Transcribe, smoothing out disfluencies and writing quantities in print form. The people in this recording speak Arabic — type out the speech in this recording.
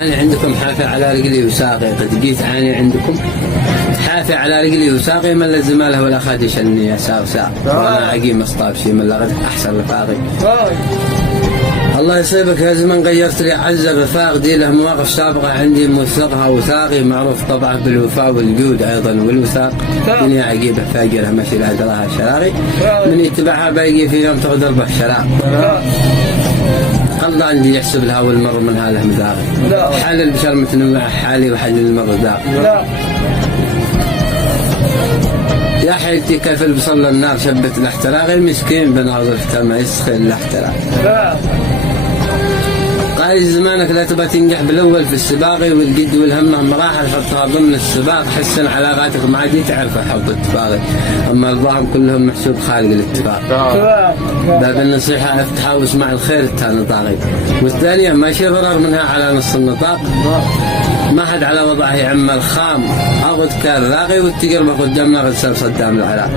أنا عندكم حافي على رجلي وساقي، قد جيت عاني عندكم حافي على رجلي وساقي، من الزماله ولا خادش اني اساق ساق، وانا عقيم اصطاب شي من لغد احسن رفاقي. الله يصيبك يا زمن، غيرت لي عزة رفاق دي له مواقف سابقة عندي موثقها وثاقي، معروف طبعا بالوفاء والجود ايضا والوثاق. دنيا عقيبة فاجرة ماشي لا دراها شراغي، من يتبعها باقي في يوم تغدر به شراق. الله عندي يحسب لها والمر من هذا مذاق، حال البشر متنوع حالي وحل المر ذاق. يا حيلتي كيف البصل النار شبت الاحتراق، المسكين بناظرته ما يسخن الاحتراق. قال زمانك لا تبغى تنجح بالاول في السباق، والجد والهمه مراحل حطها ضمن السباق، حسن علاقاتك مع دي تعرف حب اتفاقك، اما الظاهم كلهم محسوب خالق الاتفاق. باب النصيحه افتحها واسمع الخير التاني طاغي، والثانيه ماشي ضرر منها على نص النطاق، ما حد على وضعه يعم الخام، اخذ كان راقي والتقربه قدامنا غد صدام العراق.